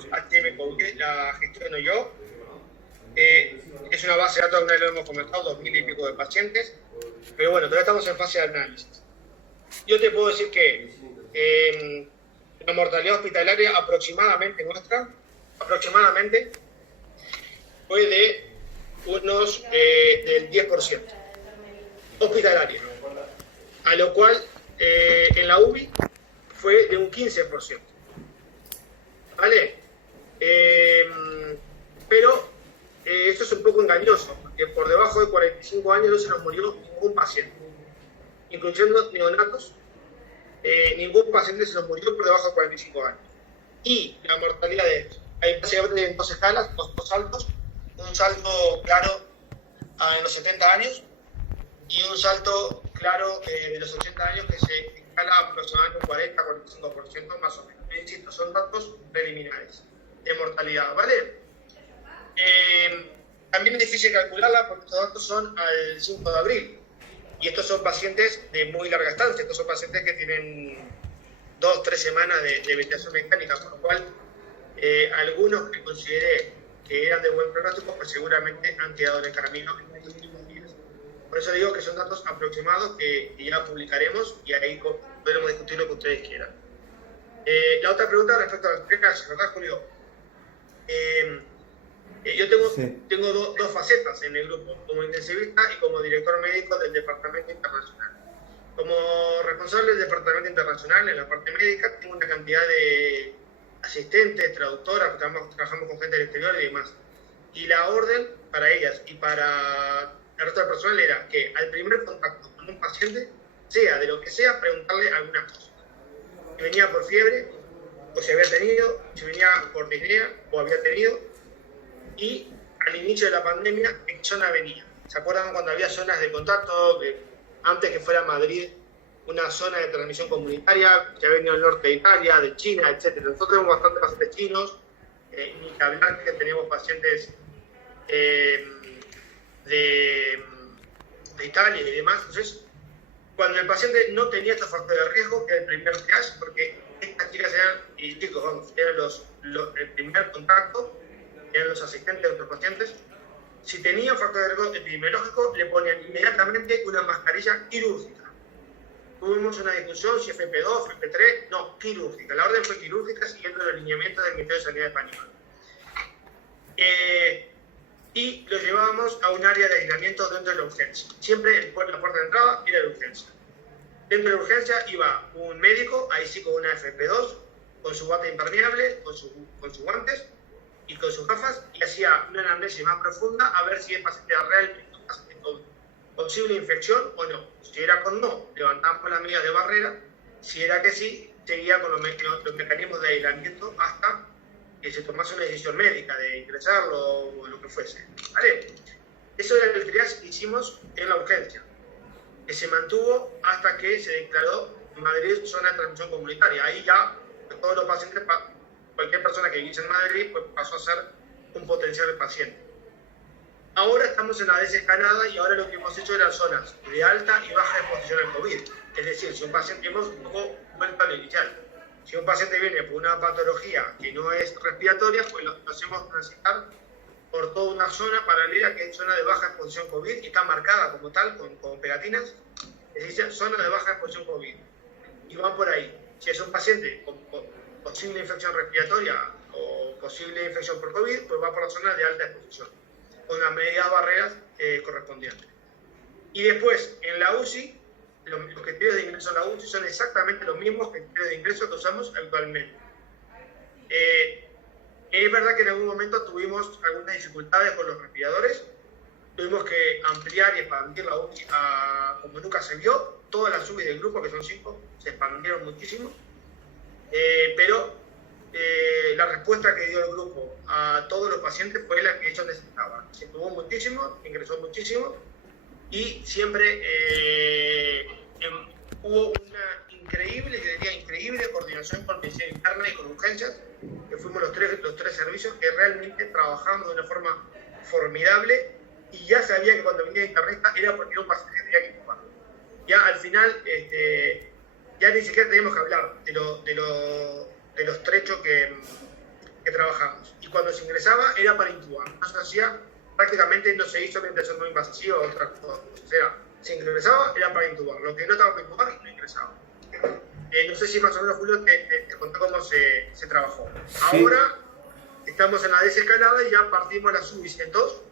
HM COVID la gestiono yo. Es una base de datos, una vez lo hemos comentado, 2000 y pico de pacientes, pero bueno, todavía estamos en fase de análisis. Yo te puedo decir que la mortalidad hospitalaria aproximadamente nuestra, fue de unos del 10% hospitalaria, a lo cual en la UBI fue de un 15%. ¿Vale? Pero esto es un poco engañoso, porque por debajo de 45 años no se nos murió ningún paciente, incluyendo neonatos. Ningún paciente se nos murió por debajo de 45 años. Y la mortalidad hay básicamente en dos escalas, dos saltos. Un salto claro en los 70 años y un salto claro de los 80 años que se escala aproximadamente un 40-45% más o menos. Insisto, son datos preliminares de mortalidad, ¿vale? También es difícil calcularla porque estos datos son al 5 de abril. Y estos son pacientes de muy larga estancia, estos son pacientes que tienen 2-3 semanas de ventilación mecánica, por lo cual algunos que consideré que eran de buen pronóstico, pues seguramente han quedado en el camino en estos últimos días. Por eso digo que son datos aproximados que ya publicaremos y ahí podremos discutir lo que ustedes quieran. La otra pregunta respecto a las precas, ¿verdad, Julio? Yo tengo dos facetas en el grupo, como intensivista y como director médico del Departamento Internacional. Como responsable del Departamento Internacional en la parte médica, tengo una cantidad de asistentes, traductoras, trabajamos con gente del exterior y demás. Y la orden para ellas y para el resto del personal era que al primer contacto con un paciente, sea de lo que sea, preguntarle alguna cosa. Si venía por fiebre, o si había tenido, si venía por disnea, o había tenido, y al inicio de la pandemia, ¿en qué zona venía? ¿Se acuerdan cuando había zonas de contacto? Antes que fuera Madrid una zona de transmisión comunitaria, que ha venido del norte de Italia, de China, etc. Nosotros tenemos bastantes pacientes chinos, ni que hablar que tenemos pacientes de Italia y demás. Entonces, cuando el paciente no tenía estos factores de riesgo, que era el primer triage, porque estas chicas eran, y chicos, vamos, eran el primer contacto, eran los asistentes de otros pacientes. Si tenía un factor de riesgo epidemiológico, le ponían inmediatamente una mascarilla quirúrgica. Tuvimos una discusión si FP2, FP3, no, quirúrgica. La orden fue quirúrgica siguiendo los lineamientos del Ministerio de Sanidad Español. Y lo llevábamos a un área de aislamiento dentro de la urgencia. Siempre la puerta de entrada era la urgencia. Dentro de la urgencia iba un médico, ahí sí con una FP2, con su bata impermeable, con sus guantes y con sus gafas, y hacía una anamnesis más profunda a ver si el paciente era realmente un paciente con posible infección o no. Si era con no, levantamos las medidas de barrera. Si era que sí, seguía con los mecanismos de aislamiento hasta que se tomase una decisión médica de ingresarlo o lo que fuese. ¿Vale? Eso era el triage que hicimos en la urgencia, que se mantuvo hasta que se declaró Madrid zona de transmisión comunitaria. Ahí ya todos los pacientes, cualquier persona que viviese en Madrid, pues pasó a ser un potencial paciente. Ahora estamos en la desescalada y ahora lo que hemos hecho eran zonas de alta y baja exposición al COVID. Es decir, si un paciente hemos vuelto al inicial. Si un paciente viene por una patología que no es respiratoria, pues lo hacemos transitar por toda una zona paralela que es zona de baja exposición COVID y está marcada como tal con pegatinas. Es decir, zona de baja exposición COVID. Y van por ahí. Si es un paciente con posible infección respiratoria o posible infección por COVID, pues va por la zona de alta exposición, con las medidas barreras correspondientes. Y después, en la UCI, los criterios de ingreso a la UCI son exactamente los mismos criterios de ingreso que usamos actualmente. Es verdad que en algún momento tuvimos algunas dificultades con los respiradores, tuvimos que ampliar y expandir la UCI como nunca se vio. Todas las UCI del grupo, que son 5, se expandieron muchísimo, pero la respuesta que dio el grupo a todos los pacientes fue la que ellos necesitaban. Se tuvo muchísimo, ingresó muchísimo y siempre hubo una increíble coordinación con medicina interna y con urgencias, que fuimos los tres servicios que realmente trabajamos de una forma formidable y ya sabía que cuando venía internista era porque era un paciente que tenía que ocupar. Ya al final, ya ni siquiera teníamos que hablar de los trechos que que trabajamos. Y cuando se ingresaba era para intubar. No se hacía, prácticamente no se hizo ventilación no invasiva o otras cosas. O sea, si ingresaba era para intubar. Lo que no estaba para intubar no ingresaba. No sé si más o menos, Julio, te contó cómo se trabajó. Sí. Ahora estamos en la desescalada y ya partimos las UBIs en dos,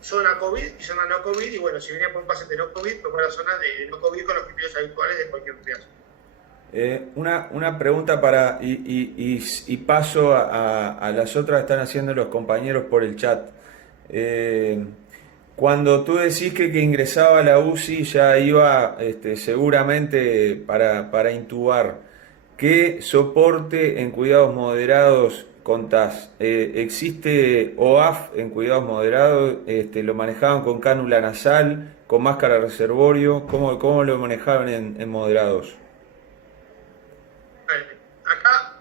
zona COVID y zona no COVID. Y bueno, si venía por un paciente no COVID, pues la zona de no COVID con los criterios habituales de cualquier triaje. Una pregunta y paso a las otras que están haciendo los compañeros por el chat. Cuando tú decís que ingresaba a la UCI ya iba seguramente para intubar, ¿qué soporte en cuidados moderados contás? ¿Existe OAF en cuidados moderados? ¿Lo manejaban con cánula nasal, con máscara reservorio? ¿Cómo lo manejaban en moderados? Acá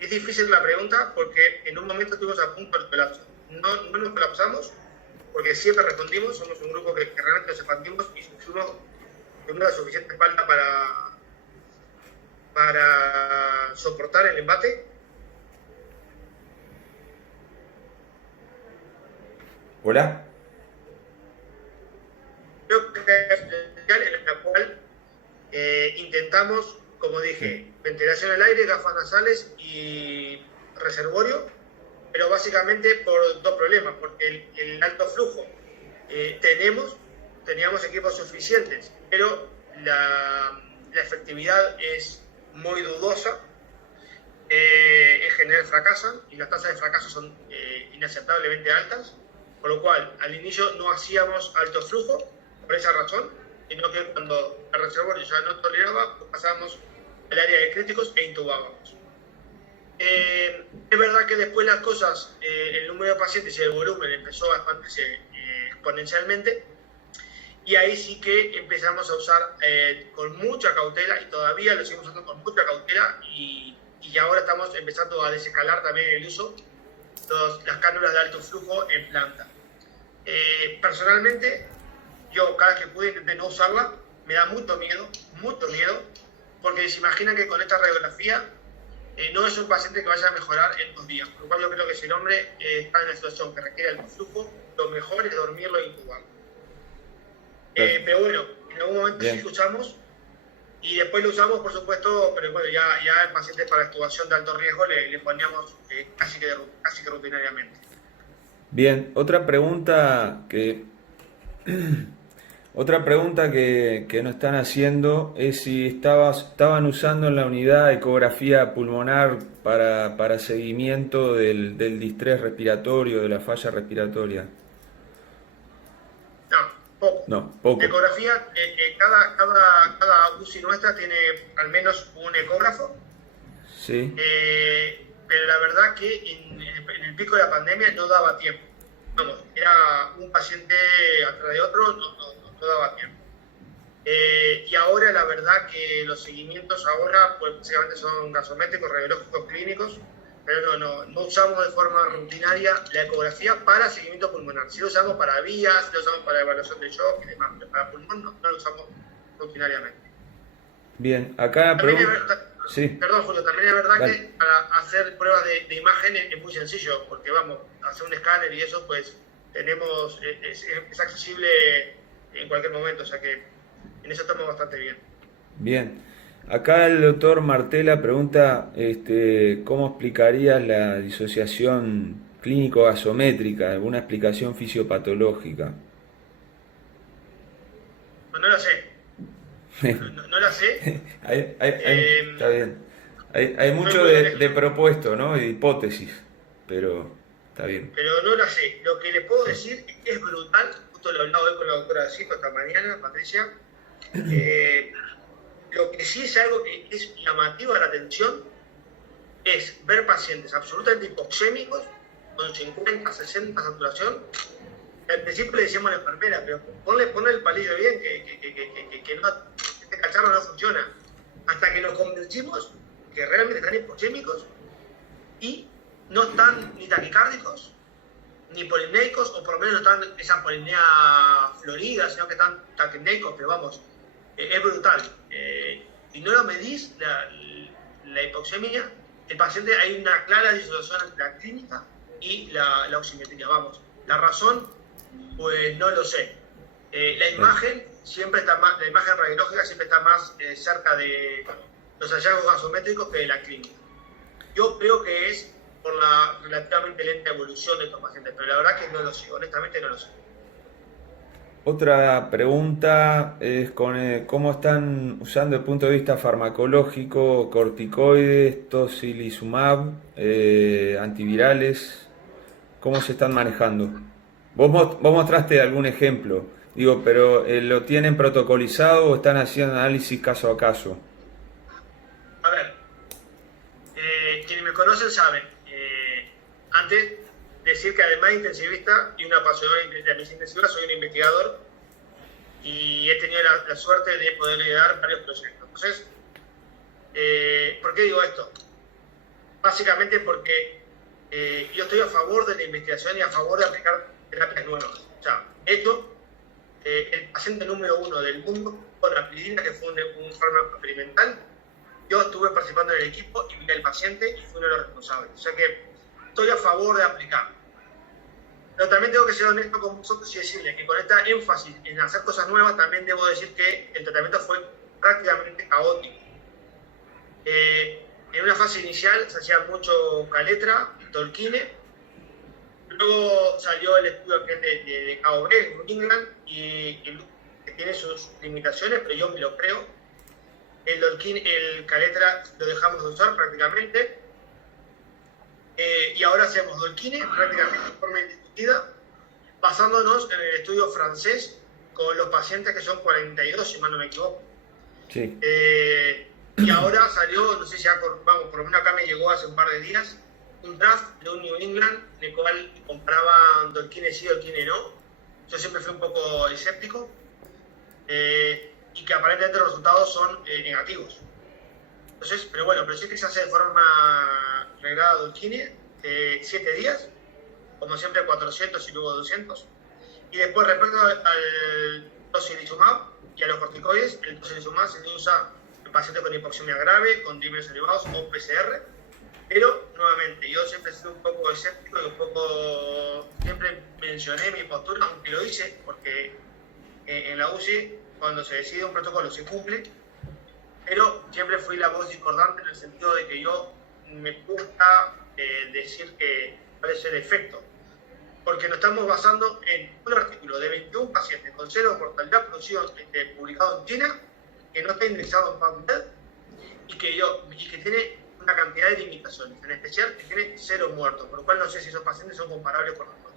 es difícil la pregunta porque en un momento estuvimos a punto del colapso. No nos colapsamos porque siempre respondimos, somos un grupo que realmente nos expandimos y sufrimos de una suficiente espalda para soportar el embate. Hola. Creo que es en la cual intentamos, como dije, ventilación al aire, gafas nasales y reservorio, pero básicamente por dos problemas, porque el alto flujo teníamos equipos suficientes, pero la efectividad es muy dudosa, en general fracasan y las tasas de fracaso son inaceptablemente altas, por lo cual al inicio no hacíamos alto flujo por esa razón, sino que cuando el reservorio ya no toleraba, pues pasábamos al área de críticos e intubábamos. Es verdad que después las cosas, el número de pacientes y el volumen empezó a expandirse exponencialmente, y ahí sí que empezamos a usar con mucha cautela, y todavía lo seguimos usando con mucha cautela, y ahora estamos empezando a desescalar también el uso de las cánulas de alto flujo en planta. Personalmente, yo cada vez que pude intenté no usarla, me da mucho miedo, porque se imaginan que con esta radiografía no es un paciente que vaya a mejorar en 2 días, por lo cual yo creo que si el hombre está en una situación que requiere alto flujo, lo mejor es dormirlo e intubarlo. Pero bueno, en algún momento sí lo usamos, y después lo usamos, por supuesto, pero bueno, ya en pacientes para extubación de alto riesgo le poníamos casi que rutinariamente. Bien, otra pregunta que nos están haciendo es si estaban usando en la unidad ecografía pulmonar para seguimiento del distrés respiratorio, de la falla respiratoria. No, poco. La ecografía, cada UCI nuestra tiene al menos un ecógrafo. Sí. Pero la verdad que en el pico de la pandemia no daba tiempo. Vamos, era un paciente atrás de otro, no daba tiempo. Y ahora la verdad que los seguimientos ahora pues básicamente son gasométricos, radiológicos, clínicos, pero no usamos de forma rutinaria la ecografía para seguimiento pulmonar. Sí lo usamos para vías, sí lo usamos para evaluación de shock y demás, pero para pulmón no lo usamos rutinariamente. Bien, acá la pregunta... Sí. Perdón, Julio, también es verdad que para hacer pruebas de imagen es muy sencillo, porque vamos, hacer un escáner y eso pues tenemos, es accesible en cualquier momento, o sea que en eso estamos bastante bien. Bien. Acá el doctor Martela pregunta ¿cómo explicarías la disociación clínico-gasométrica? ¿Alguna explicación fisiopatológica? Pues no la sé. No la sé. Está bien. Hay mucho de propuesto, ¿no? Y de hipótesis, pero está bien. Pero no la sé. Lo que les puedo decir es que es brutal. Justo lo he hablado hoy con la doctora Cito esta mañana, Patricia. Lo que sí es algo que es llamativo a la atención es ver pacientes absolutamente hipoxémicos con 50, 60 saturación. Al principio le decíamos a la enfermera, pero ponle el palillo bien, que no, este cacharro no funciona. Hasta que nos convencimos que realmente están hipoxémicos y no están ni taquicárdicos, ni polimneicos, o por lo menos no están esa polimnea florida, sino que están taquipneicos, pero vamos, es brutal. Y no lo medís, la hipoxemia, el paciente hay una clara disociación entre la clínica y la oximetría. Vamos, la razón, pues no lo sé. La imagen siempre está más, la imagen radiológica siempre está más cerca de los hallazgos gasométricos que de la clínica. Yo creo que es por la relativamente lenta evolución de estos pacientes, pero la verdad que no lo sé, honestamente no lo sé. Otra pregunta es cómo están usando desde el punto de vista farmacológico corticoides, tocilizumab, antivirales, cómo se están manejando. Vos mostraste algún ejemplo, digo, pero ¿lo tienen protocolizado o están haciendo análisis caso a caso? A ver, quienes me conocen saben, antes decir que además de intensivista y un apasionado de medicina intensiva, soy un investigador y he tenido la suerte de poder liderar varios proyectos. Entonces, ¿por qué digo esto? Básicamente porque yo estoy a favor de la investigación y a favor de aplicar terapias nuevas. O sea, esto, el paciente número 1 del mundo con la pirina, que fue un fármaco experimental, yo estuve participando en el equipo y vi al paciente y fui uno de los responsables. O sea que estoy a favor de aplicar. Pero también tengo que ser honesto con vosotros y decirles que con esta énfasis en hacer cosas nuevas, también debo decir que el tratamiento fue prácticamente caótico. En una fase inicial se hacía mucho Caletra, Tolkine, luego salió el estudio que es de KOB, New England, y que tiene sus limitaciones, pero yo me lo creo. El Caletra lo dejamos de usar prácticamente. Y ahora hacemos Dolquine prácticamente de forma indiscutida, basándonos en el estudio francés con los pacientes que son 42, si mal no me equivoco. Sí. Y ahora salió, no sé si vamos, por lo menos acá me llegó hace un par de días, un draft de un New England en el cual comparaban Dolquine sí, Dolquine no. Yo siempre fui un poco escéptico y que aparentemente los resultados son negativos. Entonces, pero bueno, pero sí que se hace de forma reglada Dolquine, 7 días, como siempre 400 y luego 200. Y después, respecto al tocilizumab y a los corticoides, el tocilizumab se usa en pacientes con hipoxemia grave, con dímeros elevados o PCR. Pero, nuevamente, yo siempre he sido un poco escéptico y un poco, siempre mencioné mi postura, aunque lo hice, porque en la UCI, cuando se decide un protocolo, se cumple. Pero siempre fui la voz discordante en el sentido de que yo me gusta decir cuál es el efecto. Porque nos estamos basando en un artículo de 21 pacientes con cero mortalidad producido, publicado en China, que no está indexado en PubMed y que tiene una cantidad de limitaciones, en especial que tiene 0 muertos, por lo cual no sé si esos pacientes son comparables con nosotros.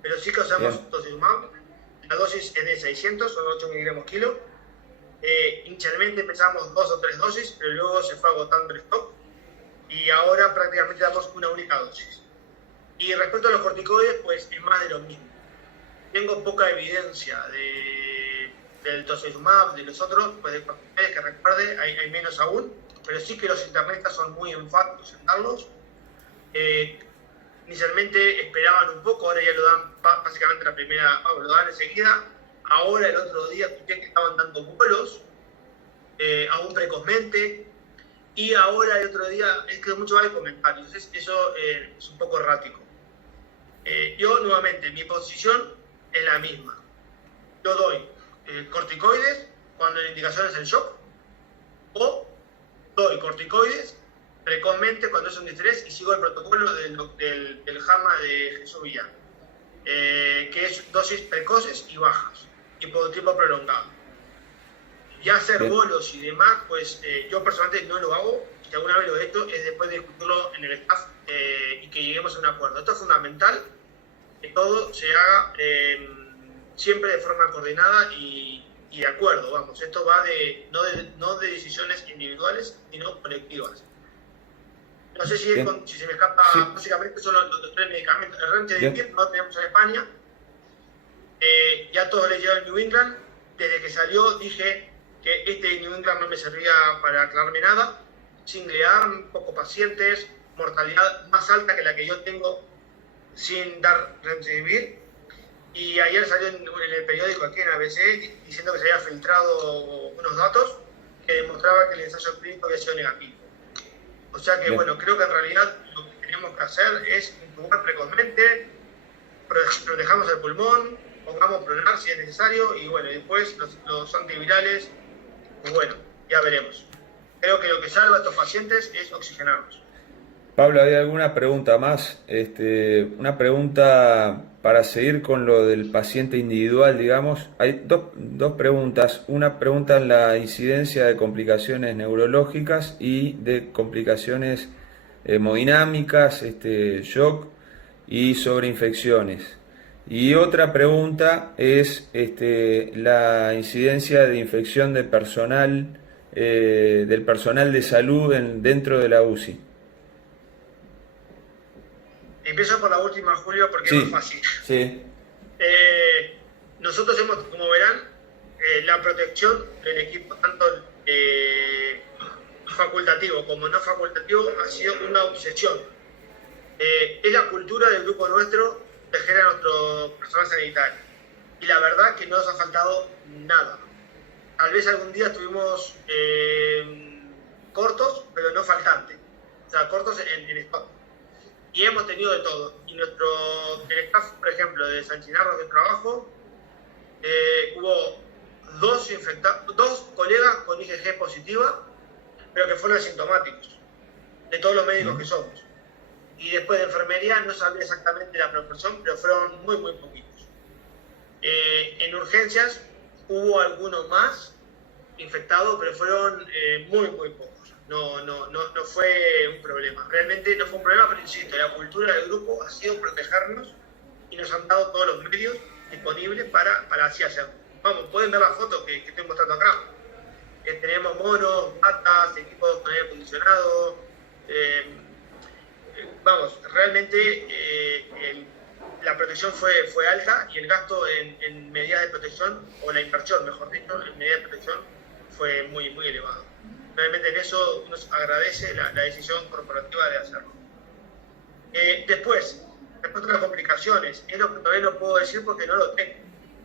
Pero sí que usamos tocilizumab, la dosis es de 600, son 8 miligramos kilo. Inicialmente empezamos 2 o 3 dosis, pero luego se fue agotando el stock y ahora prácticamente damos una única dosis. Y respecto a los corticoides, pues es más de lo mismo. Tengo poca evidencia del tocilizumab, de los otros, pues de corticoides que recuerde, hay menos aún, pero sí que los internistas son muy enfáticos en darlos. Inicialmente esperaban un poco, ahora ya lo dan básicamente lo dan enseguida. Ahora el otro día escuché que estaban dando vuelos, aún precozmente, y ahora el otro día, es que mucho hay comentarios, eso es un poco errático. Yo nuevamente, mi posición es la misma. Yo doy corticoides cuando la indicación es el shock, o doy corticoides precozmente cuando es un distrés y sigo el protocolo del JAMA de Jesús Villar, que es dosis precoces y bajas y por tiempo prolongado. Y hacer bolos y demás, pues yo personalmente no lo hago, y si alguna vez lo he hecho es después de discutirlo en el staff y que lleguemos a un acuerdo. Esto es fundamental, que todo se haga siempre de forma coordinada y de acuerdo, vamos. Esto va no de decisiones individuales, sino colectivas. No sé si se me escapa, sí. Básicamente son los 3 medicamentos. El Remdesivir no lo tenemos en España. Ya todos les lleva el New England. Desde que salió dije que este New England no me servía para aclararme nada. Single arm, pocos pacientes, mortalidad más alta que la que yo tengo sin dar Remdesivir. Y ayer salió en el periódico aquí en ABC diciendo que se había filtrado unos datos que demostraba que el ensayo clínico había sido negativo. O sea que, Bien. bueno, creo que en realidad lo que tenemos que hacer es intubar precozmente, protejamos el pulmón, pongamos Pronar si es necesario, y bueno, después los antivirales, pues bueno, ya veremos. Creo que lo que salva a estos pacientes es oxigenarlos. Pablo, ¿hay alguna pregunta más? Una pregunta para seguir con lo del paciente individual, digamos. Hay dos preguntas. Una pregunta en la incidencia de complicaciones neurológicas y de complicaciones hemodinámicas, shock y sobre infecciones. Y otra pregunta es la incidencia de infección de personal, del personal de salud dentro de la UCI. Empiezo por la última, Julio, porque Sí, es más fácil. sí. Nosotros hemos, como verán, la protección del equipo, tanto facultativo como no facultativo, ha sido una obsesión. Es la cultura del grupo nuestro proteger a nuestro personal sanitario. Y la verdad que no nos ha faltado nada. Tal vez algún día estuvimos cortos, pero no faltantes. O sea, cortos en stock. Y hemos tenido de todo. Y el staff, por ejemplo, de San Chinarro de trabajo, hubo dos colegas con IgG positiva, pero que fueron asintomáticos, de todos los médicos que somos. Y después de enfermería no sabía exactamente la proporción, pero fueron muy, muy poquitos. En urgencias hubo algunos más infectados, pero fueron muy, muy pocos. No fue un problema. Realmente no fue un problema, pero insisto, la cultura del grupo ha sido protegernos y nos han dado todos los medios disponibles para así hacerlo. Vamos, pueden ver la foto que estoy mostrando acá. Tenemos monos, batas, equipos con aire acondicionado. Vamos, realmente la protección fue alta y el gasto en medidas de protección, o la inversión, mejor dicho, en medidas de protección fue muy, muy elevado. Realmente en eso nos agradece la decisión corporativa de hacerlo. Después, respecto a las complicaciones, es lo que todavía no puedo decir porque no lo tengo,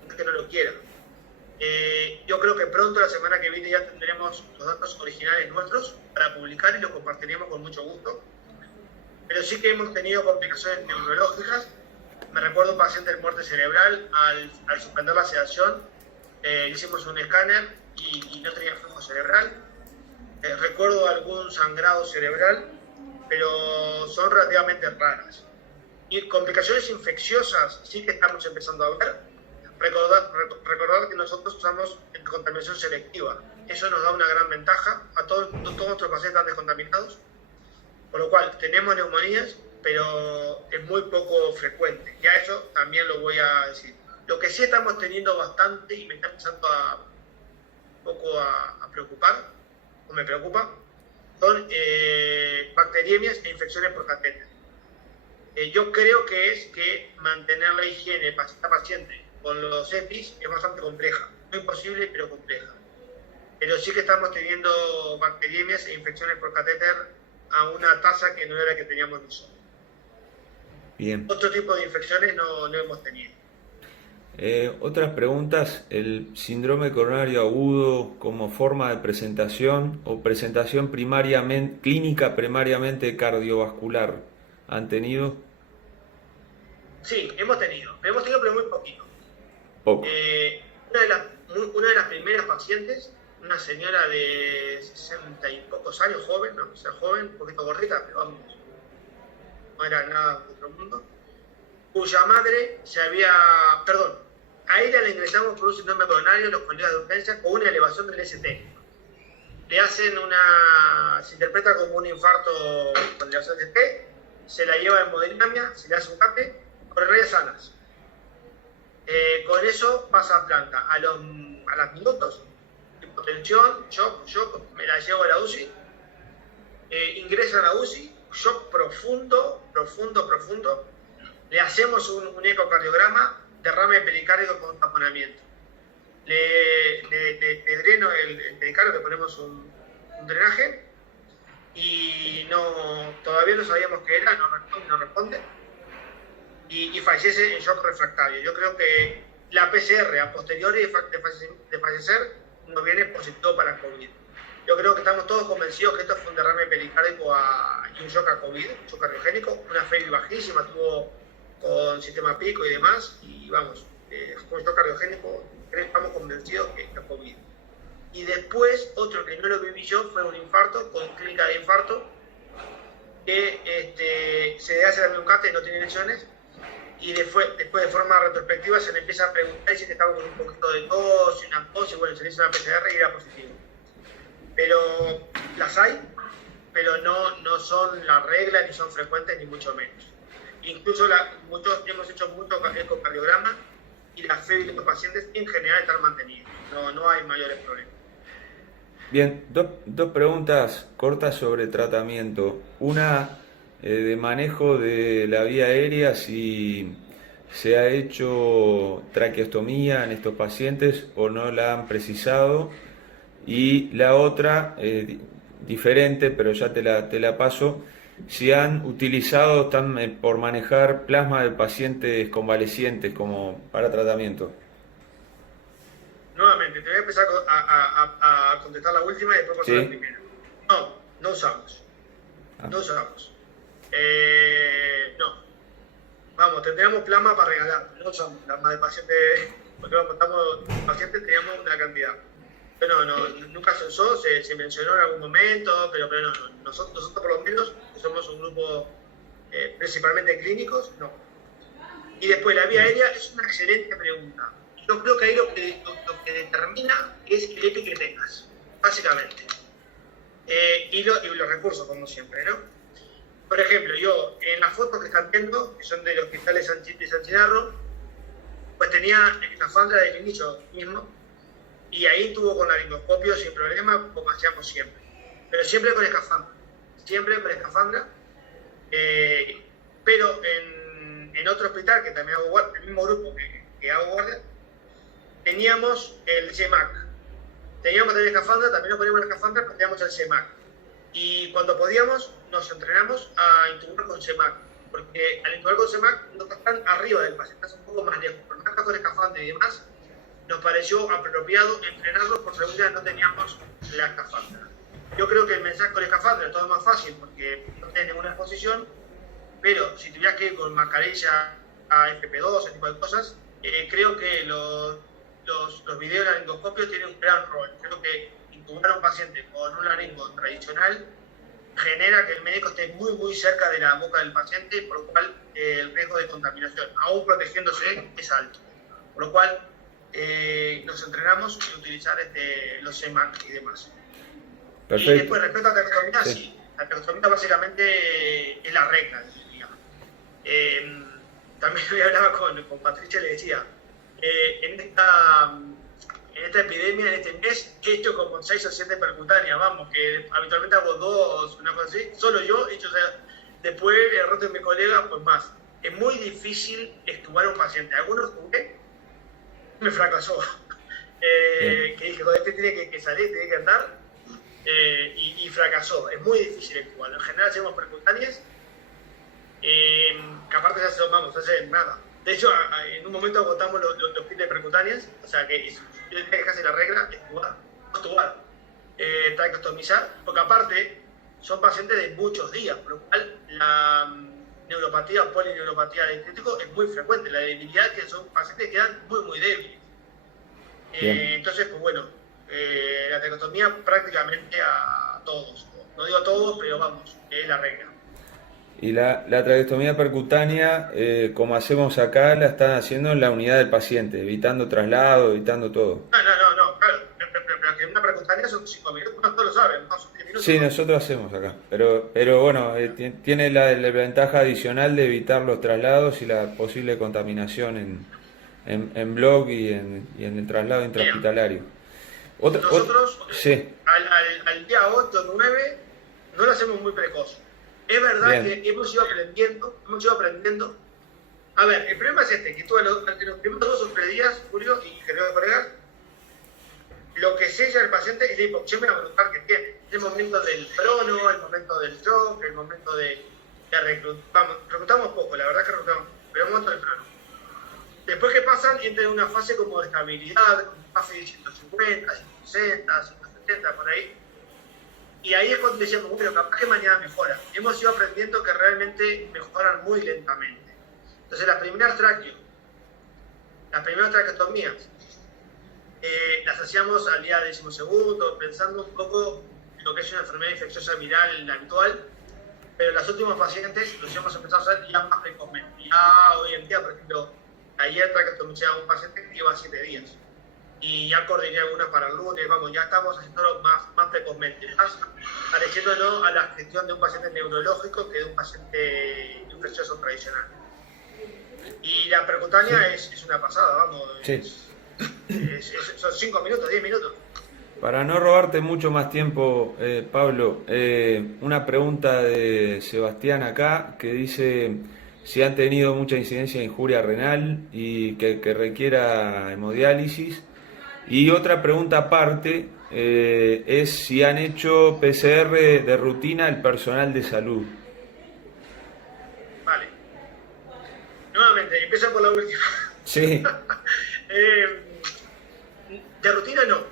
no es que no lo quiera. Yo creo que pronto, la semana que viene, ya tendremos los datos originales nuestros para publicar y los compartiremos con mucho gusto. Pero sí que hemos tenido complicaciones neurológicas. Me recuerdo un paciente de muerte cerebral, al suspender la sedación, hicimos un escáner y no tenía flujo cerebral. Recuerdo algún sangrado cerebral, pero son relativamente raras. Y complicaciones infecciosas sí que estamos empezando a ver. Recordar que nosotros usamos contaminación selectiva. Eso nos da una gran ventaja. Todos nuestros pacientes están descontaminados, por lo cual tenemos neumonías, pero es muy poco frecuente. Ya eso también lo voy a decir. Lo que sí estamos teniendo bastante, y me está empezando un poco a preocupar, o me preocupa, son bacteriemias e infecciones por catéter. Yo creo que es que mantener la higiene paciente con los EPIs es bastante compleja. No imposible, pero compleja. Pero sí que estamos teniendo bacteriemias e infecciones por catéter a una tasa que no era la que teníamos nosotros. Bien. Otro tipo de infecciones no hemos tenido. Otras preguntas, el síndrome coronario agudo como forma de presentación o presentación clínica primariamente cardiovascular, ¿han tenido? Sí, hemos tenido pero muy poquito. Poco. Una de las primeras pacientes, una señora de 60 y pocos años, joven, ¿no? O sea, joven, un poquito gordita, pero vamos, no era nada de otro mundo, cuya madre a ella le ingresamos por un síndrome coronario en los colegas de urgencia con una elevación del ST. Le hacen se interpreta como un infarto con elevación del ST, se la lleva en hemodinamia, se le hace un CAPE, coronarias sanas. Con eso pasa a planta. A los minutos, hipotensión, shock, me la llevo a la UCI, ingresa a la UCI, shock profundo, le hacemos un ecocardiograma, derrame pericárdico con taponamiento. Le dreno el pericardio, le ponemos un drenaje y todavía no sabíamos qué era, no responde y fallece en shock refractario. Yo creo que la PCR a posteriori de fallecer nos viene positivo para COVID. Yo creo que estamos todos convencidos que esto fue un derrame pericárdico y un shock a COVID, un shock cardiogénico, una febre bajísima, tuvo con sistema pico y demás, y vamos, fue un shock cardiogénico, estamos convencidos que es COVID. Y después, otro que no lo viví yo, fue un infarto, con clínica de infarto, que se le hace la miocardia y no tiene lesiones, y después de forma retrospectiva se le empieza a preguntar si estaba con un poquito de tos y una tos, y bueno, se le hizo una PCR y era positivo. Pero las hay, pero no son la regla, ni son frecuentes, ni mucho menos. Incluso muchos hemos hecho mucho ecocardiograma y las febres de los pacientes en general están mantenidas, no hay mayores problemas. Bien, dos preguntas cortas sobre tratamiento. Una de manejo de la vía aérea, si se ha hecho traqueostomía en estos pacientes o no la han precisado. Y la otra, diferente, pero ya te la paso, si han utilizado, están por manejar plasma de pacientes convalecientes como para tratamiento. Nuevamente, te voy a empezar a contestar la última y después pasar a la primera. No usamos. No usamos. No. Vamos, tendríamos plasma para regalar. No usamos plasma de pacientes, porque vamos, pacientes teníamos una cantidad. Pero nunca se usó, se mencionó en algún momento, pero no. Nosotros por lo menos, que somos un grupo principalmente clínicos, no. Y después, la vía aérea es una excelente pregunta. Yo creo que ahí lo que determina es el EPI que tengas, básicamente. Y los recursos, como siempre, ¿no? Por ejemplo, yo, en las fotos que están viendo, que son del hospital de San Chinarro, pues tenía escafandra del inicio mismo, y ahí tuvo con laringoscopio sin problema, como hacíamos siempre. Pero siempre con escafandra. Pero en otro hospital, que también hago guardia, el mismo grupo que hago guardia, teníamos el CEMAC. Teníamos también escafandra, también nos poníamos la escafandra, pero teníamos el CEMAC. Y cuando podíamos, nos entrenamos a intubar con CEMAC. Porque al intubar con CEMAC, no están arriba del paciente, están un poco más lejos. Por más con escafandra y demás, nos pareció apropiado entrenarlos por seguridad, no teníamos la escafandra. Yo creo que el mensaje con escafandra es todo más fácil porque no tiene ninguna exposición, pero si tuvieras que ir con mascarilla a FP2, ese tipo de cosas, creo que los videos de laringoscopio tienen un gran rol. Creo que intubar a un paciente con un laringo tradicional genera que el médico esté muy, muy cerca de la boca del paciente, por lo cual el riesgo de contaminación, aún protegiéndose, es alto. Por lo cual, nos entrenamos en utilizar los CEMAC y demás. Perfecto. Y después, respecto a la traqueostomía, sí. La traqueostomía básicamente es la regla, diría. También hoy hablaba con Patricia y le decía, en esta epidemia, en este mes, he hecho como 6 o 7 percutáneas, vamos, que habitualmente hago 2, una cosa así, solo yo, y después el resto de mis colegas, pues más. Es muy difícil extubar a un paciente. Algunos jugué, me fracasó. Que dije, joder, este tiene que salir, tiene que andar, y fracasó. Es muy difícil extubar. En general hacemos percutáneas, que aparte se hace nada. De hecho, en un momento agotamos los kits de percutáneas, o sea que yo diría que casi la regla es extubar, traqueostomizar, porque aparte son pacientes de muchos días, por lo cual la neuropatía o polineuropatía del crítico es muy frecuente, la debilidad que son pacientes que quedan muy, muy débiles. Entonces, pues bueno, la traqueostomía prácticamente a todos, no digo a todos, pero vamos, es la regla. Y la traqueostomía percutánea, como hacemos acá, la están haciendo en la unidad del paciente, evitando traslado, evitando todo. No, claro, pero que una percutánea son 5 minutos, no todos lo saben, no son 10 minutos. Sí, nosotros hacemos acá, pero bueno, tiene la ventaja adicional de evitar los traslados y la posible contaminación en bloc y en el traslado intrahospitalario. Nosotros, sí. al día 8 o 9, no lo hacemos muy precoz. Es verdad que hemos ido aprendiendo. A ver, el problema es que tú en los primeros 2 o 3 días, Julio y queridos colegas, lo que sella el paciente es la hipoxemia brutal que tiene. Es el momento del prono, el momento del shock, el momento de reclutar. Vamos, reclutamos poco, la verdad que reclutamos poco, pero el momento del prono. Después que pasan, entran en una fase como de estabilidad, como fase de 150, 160, 170, por ahí. Y ahí es cuando decíamos, pero capaz que mañana mejora. Hemos ido aprendiendo que realmente mejoran muy lentamente. Entonces las primeras traqueotomías, las hacíamos al día 12º, pensando un poco en lo que es una enfermedad infecciosa viral habitual, pero los últimos pacientes los hemos empezado a hacer ya más precozmente. Ya hoy en día, por ejemplo, ayer traqueotomicé a un paciente que lleva 7 días. Y ya coordiné algunas para el lunes, vamos, ya estamos haciéndolo más precozmente, más pareciéndonos a la gestión de un paciente neurológico que de un paciente infeccioso tradicional. Y la percutánea es una pasada, vamos, Sí. son 5 minutos, 10 minutos. Para no robarte mucho más tiempo, Pablo, una pregunta de Sebastián acá que dice si han tenido mucha incidencia de injuria renal y que requiera hemodiálisis. Y otra pregunta aparte es si han hecho PCR de rutina el personal de salud. Vale. Nuevamente, empiezo por la última. Sí, De rutina no.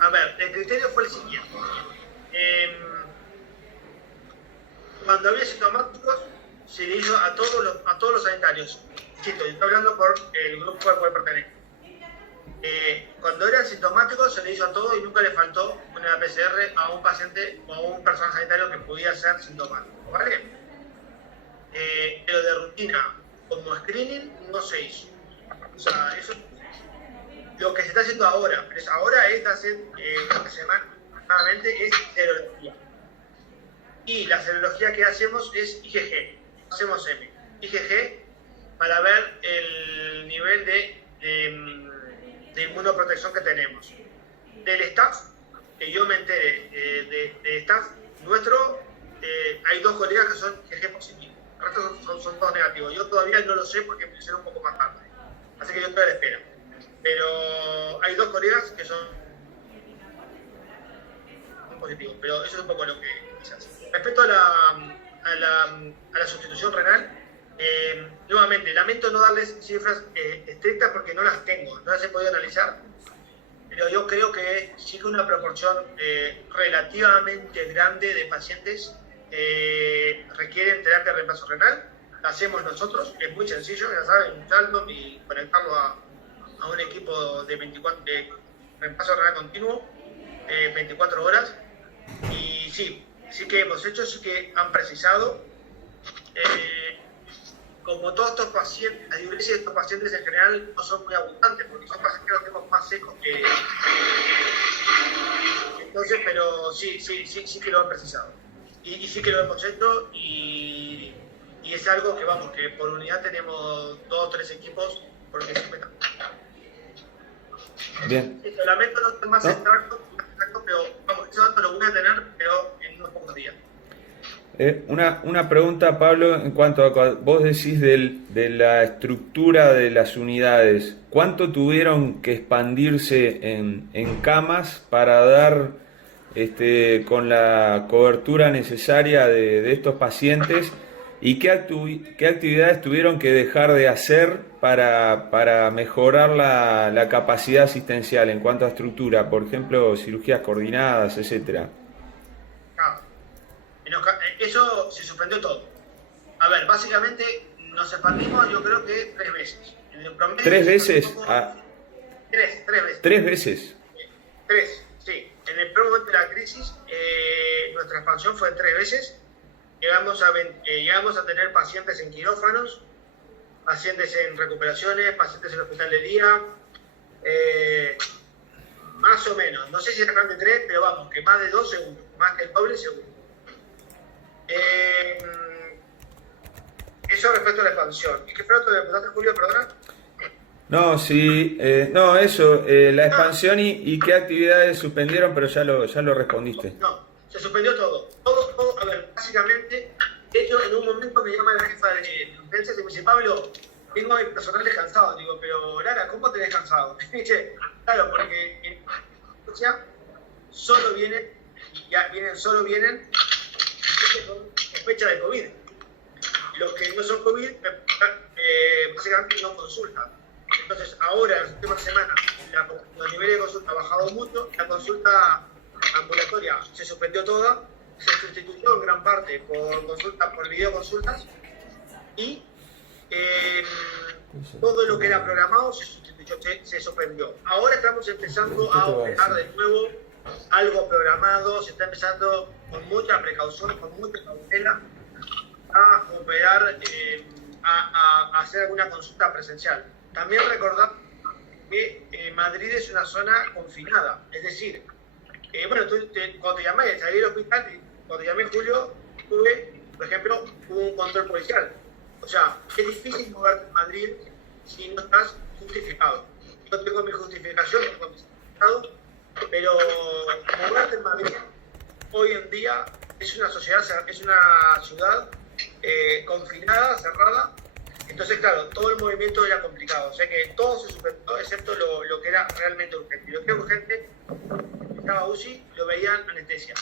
A ver, el criterio fue el siguiente. Cuando había sintomáticos, se le hizo a todos los sanitarios. Insisto, estoy hablando por el grupo al cual pertenezco. Cuando eran sintomáticos, se le hizo a todos y nunca le faltó una PCR a un paciente o a un personal sanitario que pudiera ser sintomático, ¿vale? Pero de rutina, como screening, no se hizo. O sea, eso lo que se está haciendo ahora, pero ahora esta semana es serología. Y la serología que hacemos es IgG, hacemos M. IgG para ver el nivel de inmunoprotección que tenemos. Del staff, que yo me enteré de staff nuestro, hay 2 colegas que son IgG positivos. El resto son todos negativos. Yo todavía no lo sé porque me hicieron un poco más tarde. Así que yo estoy a la espera. Pero hay 2 colegas que son positivos. Pero eso es un poco lo que quizás. Respecto a la sustitución renal, nuevamente, lamento no darles cifras estrictas porque no las tengo, no las he podido analizar, pero yo creo que sí que una proporción relativamente grande de pacientes requieren terapia de reemplazo renal. La hacemos nosotros, es muy sencillo, ya saben, un saldo y conectarlo a un equipo de reemplazo renal continuo, 24 horas, y sí que hemos hecho, sí que han precisado. Como todos estos pacientes, a diferencia de estos pacientes en general no son muy abundantes, porque son pacientes que los tenemos más secos que... Entonces, pero sí que lo han precisado. Y sí que lo hemos hecho y es algo que, vamos, que por unidad tenemos 2 o 3 equipos, porque siempre estamos... bien. Lamento no ser más extracto, pero vamos, ese dato lo voy a tener, pero en unos pocos días. Una pregunta, Pablo, en cuanto a vos decís de la estructura de las unidades. ¿Cuánto tuvieron que expandirse en camas para dar con la cobertura necesaria de estos pacientes? ¿Y qué actividades tuvieron que dejar de hacer para mejorar la capacidad asistencial en cuanto a estructura? Por ejemplo, cirugías coordinadas, etcétera. Eso se suspendió todo. A ver, básicamente nos expandimos yo creo que 3 veces. En el promedio, 3 veces. Tres veces. 3 veces. 3, sí. En el primer momento de la crisis, nuestra expansión fue 3 veces. Llegamos a tener pacientes en quirófanos, pacientes en recuperaciones, pacientes en hospital de día, más o menos. No sé si eran de 3, pero vamos, que más de 2 seguro, más que el doble seguro. Eso respecto a la expansión. ¿Y qué fue lo que le preguntaste, Julio, perdona? No, sí, no, eso, la expansión y qué actividades suspendieron, pero ya lo respondiste. No, se suspendió todo. Todo, a ver, básicamente, de hecho, en un momento me llama la jefa de urgencias y me dice, Pablo, tengo a mi personal descansado. Digo, pero Lara, ¿cómo te descansado? Me dice, claro, porque en Rusia solo vienen con sospecha de COVID. Los que no son COVID, básicamente no consultan. Entonces, ahora, en las últimas semanas, los niveles de consulta han bajado mucho, la consulta ambulatoria se suspendió toda, se sustituyó en gran parte por consultas, por videoconsultas, y todo lo que era programado se sustituyó, se suspendió. Ahora estamos empezando a operar de nuevo algo programado, se está empezando con mucha precaución, con mucha cautela, a operar, a hacer alguna consulta presencial. También recordar que Madrid es una zona confinada, es decir, bueno, cuando te llamé, salí del hospital, cuando llamé Julio, por ejemplo, hubo un control policial. O sea, es difícil moverte en Madrid si no estás justificado. Yo tengo mi justificación, tengo mi certificado, pero moverte en Madrid hoy en día es una ciudad confinada, cerrada. Entonces, claro, todo el movimiento era complicado. O sea que todo se suspendió, excepto lo que era realmente urgente. Y lo que era urgente, estaba UCI, lo veían anestesia.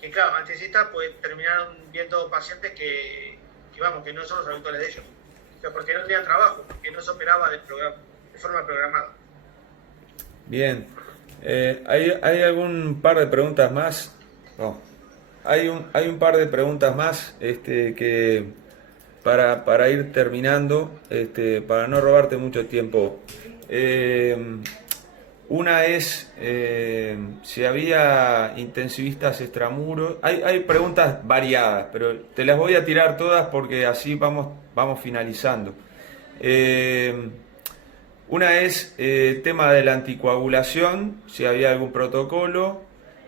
Que claro, anestesistas pues terminaron viendo pacientes que no son los habituales de ellos. O sea, porque no tenían trabajo, porque no se operaba de forma programada. Bien. ¿Hay algún par de preguntas más? No. Hay un par de preguntas más que para ir terminando, para no robarte mucho tiempo. Una es si había intensivistas extramuros. Hay preguntas variadas, pero te las voy a tirar todas porque así vamos finalizando. Una es tema de la anticoagulación, si había algún protocolo.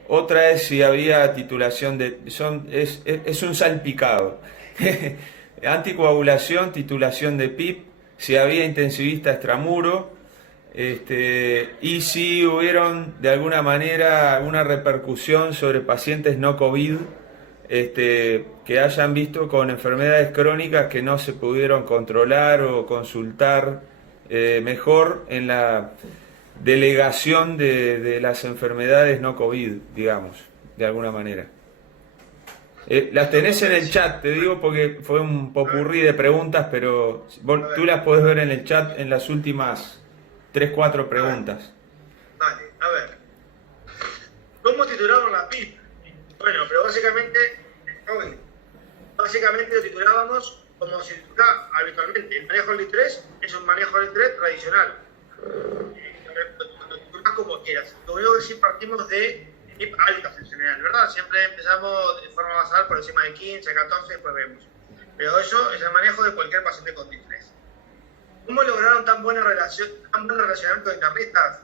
Otra es si había titulación es un salpicado. Anticoagulación, titulación de PIP, si había intensivista extramuro, y si hubieron de alguna manera alguna repercusión sobre pacientes no COVID que hayan visto con enfermedades crónicas que no se pudieron controlar o consultar mejor en la delegación de las enfermedades no COVID, digamos, de alguna manera. Las tenés en el chat, te digo, porque fue un popurrí de preguntas, pero tú las podés ver en el chat en las últimas 3-4 preguntas. Vale, a ver. ¿Cómo titularon la PIP? Bueno, pero básicamente lo titulábamos como se titula habitualmente. El manejo del I3 es un manejo del I3 tradicional. Lo titulás como quieras. Lo único que sí partimos de PIP altas en general, ¿verdad? Siempre empezamos de forma basal por encima de 15, 14, después vemos. Pero eso es el manejo de cualquier paciente con I3. ¿Cómo lograron tan buen relacionamiento de internistas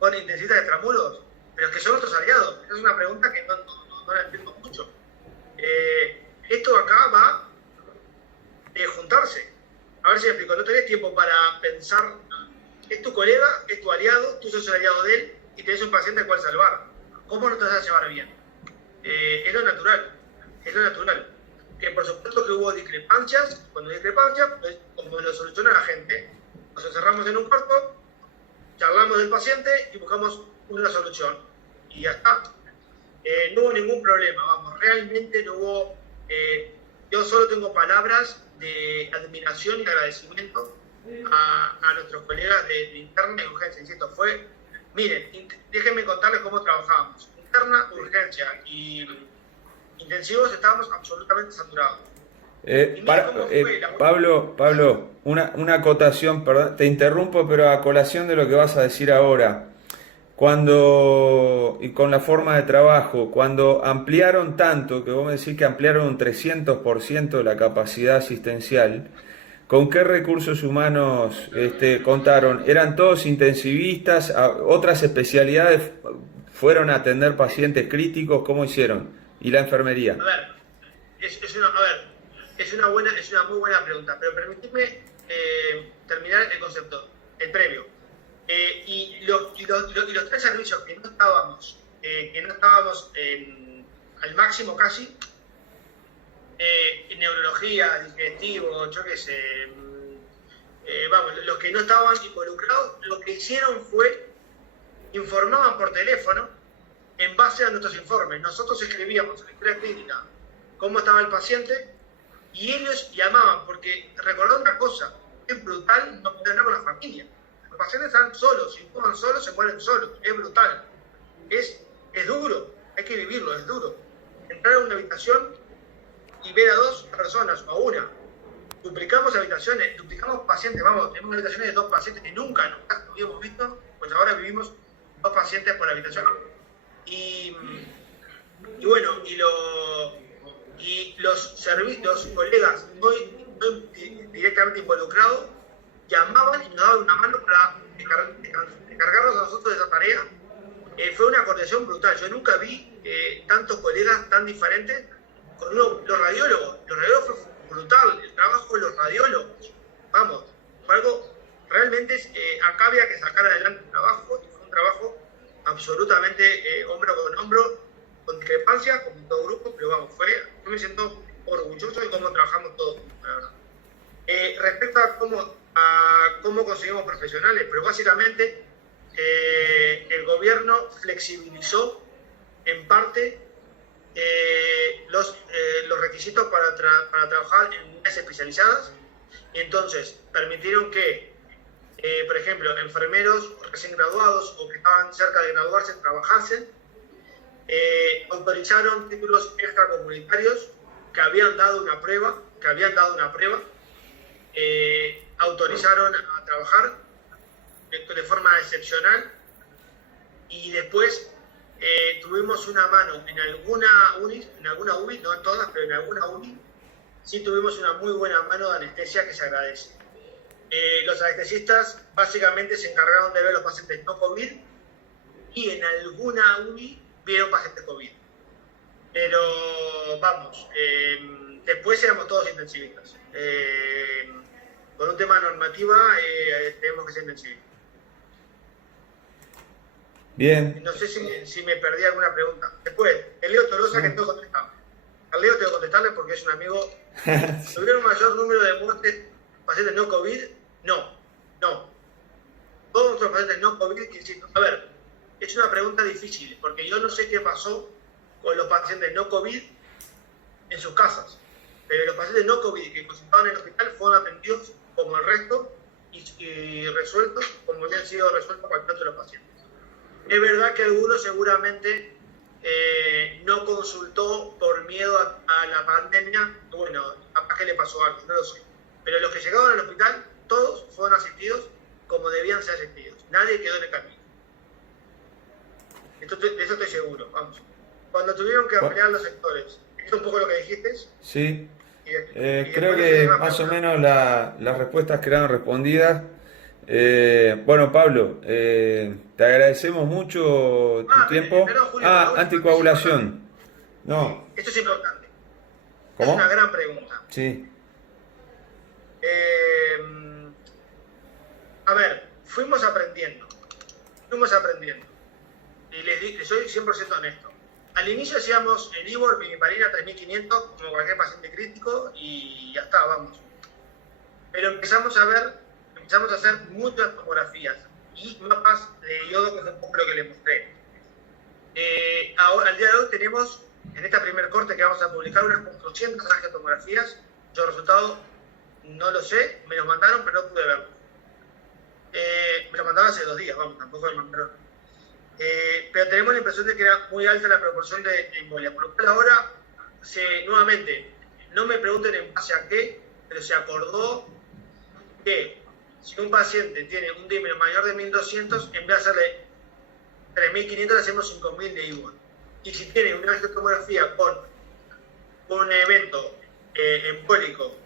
con intensistas extramuros? Pero es que son nuestros aliados. Esa es una pregunta que no la entiendo mucho. Esto acá va de juntarse. A ver si me explico. No tenés tiempo para pensar. Es tu colega, es tu aliado, tú sos el aliado de él y tenés un paciente al cual salvar. ¿Cómo no te vas a llevar bien? Es lo natural. Que por supuesto que hubo discrepancias. Cuando hay discrepancias, pues, como lo soluciona la gente, nos encerramos en un cuarto, charlamos del paciente y buscamos una solución. Y ya está. No hubo ningún problema, vamos, realmente no hubo. Yo solo tengo palabras de admiración y agradecimiento a nuestros colegas de interna y urgencia. Insisto, miren, déjenme contarles cómo trabajábamos. Interna, urgencia y intensivos estábamos absolutamente saturados. Pablo, una acotación, perdón, te interrumpo, pero a colación de lo que vas a decir ahora. Y con la forma de trabajo, cuando ampliaron tanto, que vos me decís que ampliaron un 300% la capacidad asistencial, ¿con qué recursos humanos contaron? ¿Eran todos intensivistas? ¿Otras especialidades fueron a atender pacientes críticos? ¿Cómo hicieron? ¿Y la enfermería? A ver, es una muy buena pregunta, pero permitidme terminar el concepto, el previo. Y los tres servicios que no estábamos al máximo casi, neurología, digestivo, yo qué sé, los que no estaban involucrados, lo que hicieron fue informaban por teléfono en base a nuestros informes. Nosotros escribíamos en la historia clínica cómo estaba el paciente y ellos llamaban, porque recordad una cosa, es brutal no poder hablar con la familia. Los pacientes están solos, si fuman solos, se mueren solos, es brutal, es duro. hay que vivirlo, es duro. Entrar a una habitación y ver a 2 personas o a una. Duplicamos habitaciones, duplicamos pacientes, vamos, tenemos habitaciones de 2 pacientes que nunca habíamos visto, pues ahora vivimos 2 pacientes por habitación. Y bueno, los colegas no directamente involucrados llamaban y nos daban una mano para encargarnos a nosotros de esa tarea. Fue una coordinación brutal. Yo nunca vi tantos colegas tan diferentes con los radiólogos. Los radiólogos fue brutal, el trabajo de los radiólogos. Vamos, fue algo realmente, acá había que sacar adelante el trabajo, y fue un trabajo absolutamente hombro con hombro, con discrepancias, como todo grupo, pero vamos, yo me siento orgulloso de cómo trabajamos todos, la verdad. Respecto a cómo conseguimos profesionales, pero básicamente el gobierno flexibilizó en parte los requisitos para trabajar en unidades especializadas, y entonces permitieron que, por ejemplo, enfermeros recién graduados o que estaban cerca de graduarse trabajasen. Autorizaron títulos extracomunitarios que habían dado una prueba, autorizaron a trabajar de forma excepcional, y después tuvimos una mano en alguna UBI, no en todas, pero en alguna UBI sí tuvimos una muy buena mano de anestesia que se agradece. Los anestesistas básicamente se encargaron de ver los pacientes no COVID, y en alguna UBI vieron pacientes COVID. Pero vamos, después éramos todos intensivistas. Con un tema normativa tenemos que ser intensivistas. Bien. No sé si me perdí alguna pregunta. Después, el Leo Tolosa, que tengo que contestar. Al Leo tengo que contestarle porque es un amigo. ¿Tuvieron mayor número de muertes pacientes no COVID? No. Todos nuestros pacientes no COVID, insisto. A ver, es una pregunta difícil, porque yo no sé qué pasó con los pacientes no COVID en sus casas. Pero los pacientes no COVID que consultaban en el hospital fueron atendidos como el resto y resueltos como habían sido resueltos cualquier otro de los pacientes. Es verdad que algunos seguramente no consultó por miedo a la pandemia. Bueno, capaz que le pasó algo, no lo sé. Pero los que llegaron al hospital, todos fueron asistidos como debían ser asistidos. Nadie quedó en el camino. De eso estoy seguro, vamos. Cuando tuvieron que ampliar los sectores, ¿esto es un poco lo que dijiste? Sí. Creo que más o menos las respuestas quedaron respondidas. Bueno, Pablo, te agradecemos mucho tu tiempo. Perdón, Julio, anticoagulación. No. Esto es importante. ¿Cómo? Es una gran pregunta. Sí. A ver, fuimos aprendiendo. Y les soy 100% honesto. Al inicio hacíamos el Ibor, Pininfarina 3500 como cualquier paciente crítico y ya está, vamos. Pero empezamos a hacer muchas tomografías y mapas de yodo, que es un poco lo que les mostré. Ahora, al día de hoy tenemos, en esta primer corte que vamos a publicar, unas 400 tomografías. Yo el resultado no lo sé, me los mandaron, pero no pude verlo. Me lo mandaron hace 2 días, vamos, tampoco me mandaron. Pero tenemos la impresión de que era muy alta la proporción de embolia. Por lo cual ahora, nuevamente, no me pregunten en base a qué, pero se acordó que si un paciente tiene un dímero mayor de 1200, en vez de hacerle 3500, le hacemos 5000 de igual. Y si tiene una tomografía con un evento embólico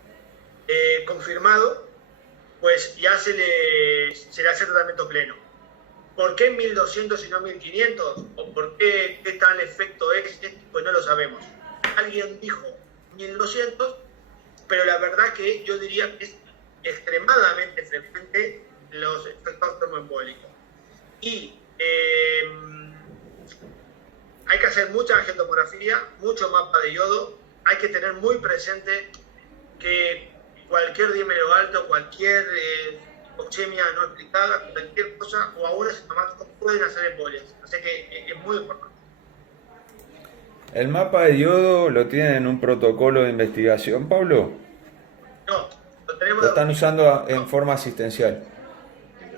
confirmado, pues ya se le hace tratamiento pleno. ¿Por qué 1200 y no 1500? ¿O por qué tal efecto es? Pues no lo sabemos. Alguien dijo 1200, pero la verdad que yo diría que es extremadamente frecuente los efectos tromboembólicos. Y hay que hacer mucha angiotomografía, mucho mapa de yodo. Hay que tener muy presente que cualquier dímero alto, cualquier hipoxemia no explicada, cualquier cosa o aún asintomáticos pueden hacer embolias. Así que es muy importante. ¿El mapa de yodo lo tienen en un protocolo de investigación, Pablo? No, lo tenemos. ¿Lo están usando en forma asistencial?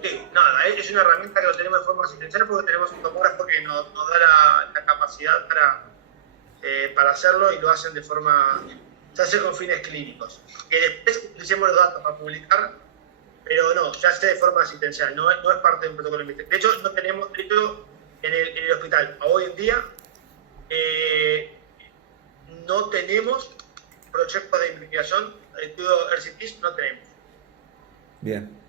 Sí, nada, es una herramienta que lo tenemos de forma asistencial porque tenemos un tomógrafo que nos da la capacidad para hacerlo y lo hacen de forma, se hace con fines clínicos. Que después utilicemos los datos para publicar, pero no, ya se de forma asistencial, no es parte de un protocolo de investigación. De hecho, no tenemos, de hecho, en el hospital, hoy en día, no tenemos proyectos de investigación, estudio RCTs no tenemos. Bien.